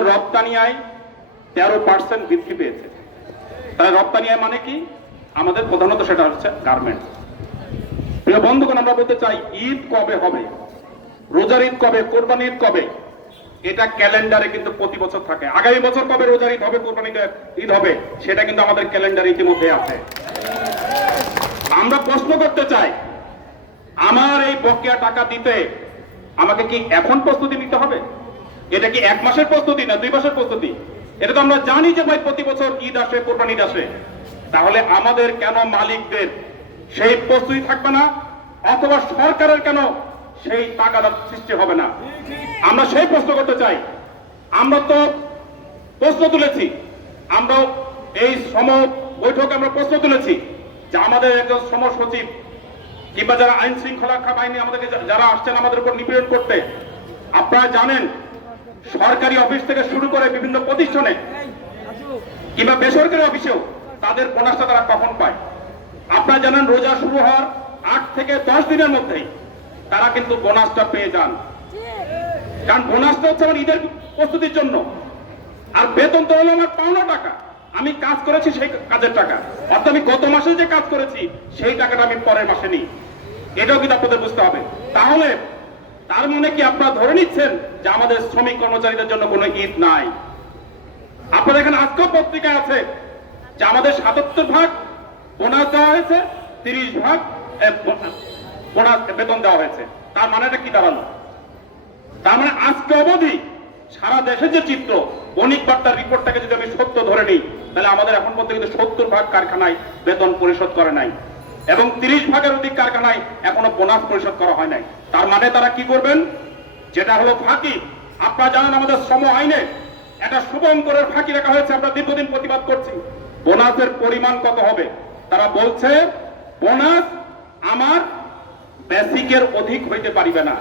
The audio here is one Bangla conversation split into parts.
রপ্তানি আয় তেরো পার্সেন্ট বৃদ্ধি পেয়েছে। তাহলে রপ্তানি আয় মানে কি? আমাদের প্রধানত সেটা হচ্ছে গার্মেন্টস প্রিয় বন্ধুগণ, আমরা বলতে চাই, ঈদ কবে হবে? রোজার ঈদ কবে? কোরবানি ঈদ কবে? এটা ক্যালেন্ডারে কিন্তু প্রতি বছর থাকে। আগামী বছর কবে রোজার ঈদ হবে কোরবানি ঈদ হবে, সেটা কিন্তু আমাদের ক্যালেন্ডারে ইতিমধ্যে আছে। আমরা প্রশ্ন করতে চাই, আমার এই বকেয়া টাকা দিতে আমাকে কি এখন প্রস্তুতি নিতে হবে? এটা কি এক মাসের প্রস্তুতি না দুই মাসের প্রস্তুতি? এটা তো আমরা জানি যে ভাই প্রতি বছর ঈদ আসে কোরবানি আসে। তাহলে আমাদের কেন মালিকদের সেই প্রস্তুতি থাকবে না? অথবা সরকারের কেন সেই টাকাটা সৃষ্টি হবে না? আমরা সেই প্রশ্ন করতে চাই। আমরা তো প্রশ্ন তুলেছি। আমরা এই সম বৈঠকে আমরা প্রশ্ন তুলেছি যে আমাদের একজন সম সচিব কিংবা যারা আইন শৃঙ্খলা বাহিনী আমাদেরকে যারা আসছেন আমাদের উপর নিপীড়ন করতে, আপনারা জানেন সরকারি অফিস থেকে শুরু করে বিভিন্ন প্রতিষ্ঠানে, কিংবা বেসরকারি অফিসেও তাদের বোনাসটা তারা কখন পায়? আপনারা জানেন, রোজা শুরু হওয়ার আট থেকে দশ দিনের মধ্যেই তারা কিন্তু বোনাসটা পেয়ে যান। কারণ বোনাসটা হচ্ছে আমার ঈদের প্রস্তুতির জন্য। আর বেতন তো হলো আমার পাওনা টাকা। আমি কাজ করেছি সেই কাজের টাকা। অর্থাৎ আমি গত মাসে যে কাজ করেছি, সেই টাকাটা আমি পরের মাসে নিই। এটাও কিন্তু আপনাদের বুঝতে হবে। তাহলে তার মানে কি আপনারা ধরে নিচ্ছেন যে আমাদের শ্রমিক কর্মচারীদের জন্য কোনো ঈদ নাই? আপনাদের এখানে আজকেও পত্রিকা আছে যে আমাদের সাতাত্তর ভাগ বোনাস দেওয়া হয়েছে, তিরিশ ভাগ বোনাস বেতন দেওয়া হয়েছে। তার মানে মানেটা কি দাঁড়াল? তার মানে আজকে অবধি সারা দেশের যে চিত্র, বণিক বার্তার রিপোর্টটাকে যদি আমি সত্য ধরে নিই, তাহলে আমাদের এখন পর্যন্ত কিন্তু সত্তর ভাগ কারখানায় বেতন পরিশোধ করে নাই। এবং তিরিশ ভাগের অধিক কারখানায় এখনও বোনাস পরিশোধ করা হয় নাই। তার মানে তারা কি করবেন? যেটা হলো ফাঁকি। আপনারা জানেন আমাদের শ্রম আইনে একটা শুভঙ্করের ফাঁকি রাখা হয়েছে, আমরা দীর্ঘদিন প্রতিবাদ করছি। বোনাসের পরিমাণ কত হবে? তারা বলছে, বোনাস আমার বেসিকের অধিক হইতে পারিবে না।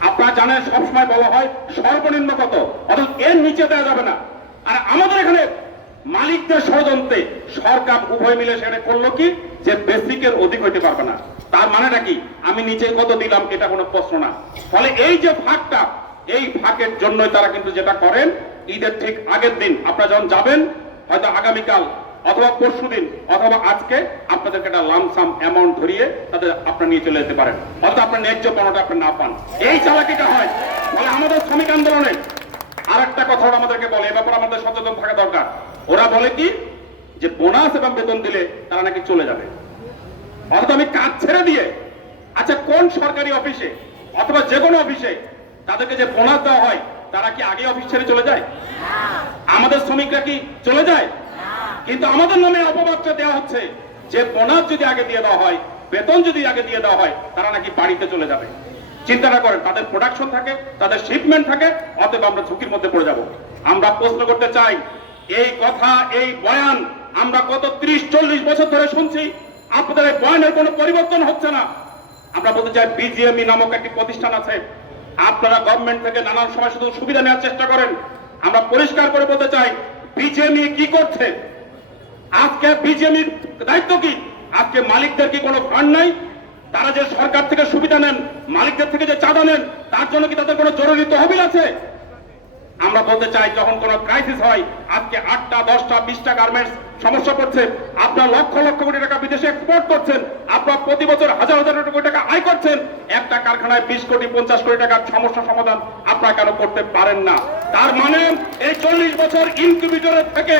আপনারা জানেন সবসময় বলা হয় সর্বনিম্ন কত অথচ এর নিচে দেওয়া যাবে না। আর আমাদের এখানে মালিকদের ষড়যন্ত্রে সরকার উভয় মিলে সেটা করল কি? যে বেসিকের অধিক হইতে পারবে না। তার মানেটা কি? আমি নিচে কত দিলাম, এটা কোনো প্রশ্ন না। ফলে এই যে ভাগটা এই ভাগের জন্যই তারা কিন্তু যেটা করেন, ঈদের ঠিক আগের দিন আপনারা যখন যাবেন, হয়তো আগামীকাল অথবা পরশু দিন অথবা আজকে আপনাদেরকে একটা লামসাম অ্যামাউন্ট ধরিয়ে তাদের আপনার নিয়ে চলে যেতে পারেন। অথবা আপনার ন্যায্য পাওনাটা আপনি না পান। এই চালাকিটা হয়। ফলে আমাদের শ্রমিক আন্দোলনে আর একটা কথা আমাদেরকে বলে, এ ব্যাপারে আমাদের সচেতন থাকা দরকার। ওরা বলে কি? যে বোনাস এবং বেতন দিলে তারা নাকি চলে যাবে। অথবা আমি কাজ ছেড়ে দিয়ে আচ্ছা কোন সরকারি অফিসে অথবা যে কোনো অফিসে তাদেরকে যে বোনাস দেওয়া হয়, তারা কি আগে অফিস ছেড়ে চলে যায়? আমাদের শ্রমিকরা কি চলে যায়? কিন্তু আমাদের নামে অপবাদটা দেওয়া হচ্ছে যে বোনাস যদি আগে দিয়ে দেওয়া হয়, বেতন যদি আগে দিয়ে দেওয়া হয়, তারা নাকি বাড়িতে চলে যাবে। চিন্তাটা করেন, তাদের প্রোডাকশন থাকে, তাদের শিপমেন্ট থাকে, অতএব আমরা ঝুঁকির মধ্যে পড়ে যাব। আমরা প্রশ্ন করতে চাই এই কথা, এই বয়ান আমরা গত ত্রিশ, চল্লিশ বছর ধরে শুনছি। আপনাদের এই বয়ানের কোনো পরিবর্তন হচ্ছে না। আমরা বলতে চাই বিজিএমই নামক একটি প্রতিষ্ঠান আছে। আপনারা গভর্নমেন্ট থেকে নানান সময় শুধু সুবিধা নেওয়ার চেষ্টা করেন। আমরা পরিষ্কার করে বলতে চাই, বিজিএমই কি করছে? আজকে বিজেপির দায়িত্ব কি? আজকে মালিকদের কি কোনো ফান্ড নাই? তারা যে সরকার থেকে সুবিধা নেন, মালিকদের থেকে যে চাঁদা নেন, তার জন্য কি তাদের কোনো জরুরি তহবিল আছে? আমরা বলতে চাই, যখন কোনো ক্রাইসিস হয়, আজকে আটটা, দশটা, বিশটা গার্মেন্টস সমস্যা পড়ছে। আপনার লক্ষ লক্ষ কোটি টাকা বিদেশে এক্সপোর্ট করছেন। আপনার প্রতি বছর হাজার হাজার কোটি টাকা আয় করছেন। একটা কারখানায় বিশ কোটি, পঞ্চাশ কোটি টাকার সমস্যা সমাধান আপনারা কেন করতে পারেন না? তার মানে এই চল্লিশ বছর ইনকিউবেটরের থেকে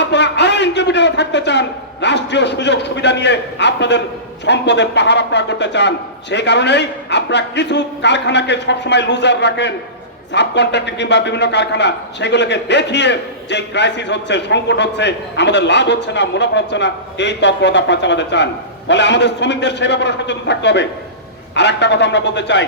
আপনারা আরও ইনকিউবেটরে থাকতে চান। রাষ্ট্রীয় সুযোগ সুবিধা নিয়ে আপনাদের সম্পদের পাহাড় আপনারা করতে চান। সেই কারণেই আপনারা কিছু কারখানাকে সবসময় লুজার রাখেন। সাব কিংবা বিভিন্ন কারখানা, সেগুলোকে দেখিয়ে যে ক্রাইসিস হচ্ছে, সংকট হচ্ছে, আমাদের লাভ হচ্ছে না, মুনাফা হচ্ছে না, এই তৎপরতা আপনারা চালাতে চান। ফলে আমাদের শ্রমিকদের সেই ব্যাপারে সচেতন থাকতে হবে। আর একটা কথা আমরা বলতে চাই।